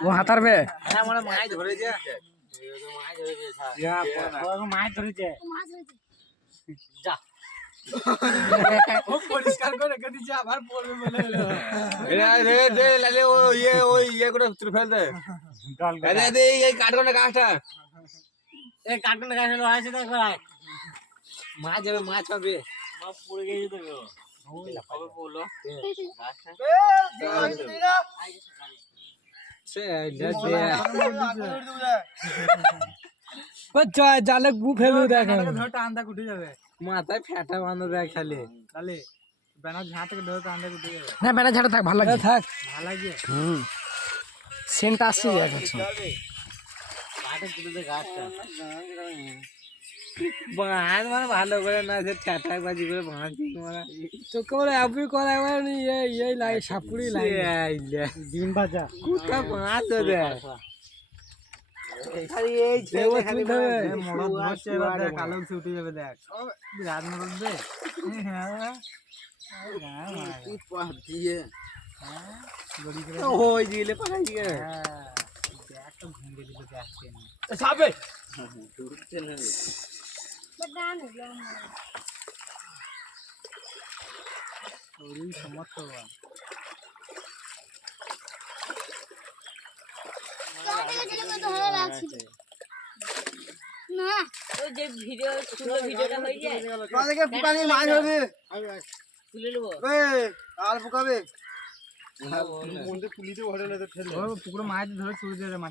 ও হাতারবে মাছ ধরেছে মাছ ধরেছে যা পরিষ্কার করে রেখে দিচ্ছে আবার পড়বে বলে করে তুলে ফেল দে এই কাঠগোনা গাছটা এই কাঠগোনা গাছ হলো আছে তো মাছ যাবে মাছ পাবে মাছ পড়ে গেছে তো কবে পড়লো জালে গু ফেলু দেখ আন্দা উঠে যাবে মাথায় ফেটা বাঁধা দেয় খালি তাহলে বেনা ঝাঁ থেকে ধরে আন্দা উঠে যাবে না বেড়া ঝাড়া থাক ভালো লাগে থাক ভালো লাগে সেন্ট আসছে বাঁধ মানে ভালো করে না সে ঠেটা বাজি করে বাঁধ তোকে বলে আপনি করা মানে এই লাই সাপুরি লাই ডিম ভাজা কুটা বাঁধ দেয় মরদ ধরছে এবার দেখ আলো উঠে যাবে দেখ রাত মরদ দে ওই দিলে পালাই দিয়ে দেখ তো ভেঙে দিল দেখছে সাবে ওরই সমর্থবান না ওই যে ভিডিওটা হয়ে যায় মাছ হবে তুলে নেবো আর পোকাবে পুকুরে মাছ ধরে ছুড়ে দিয়ে মাছ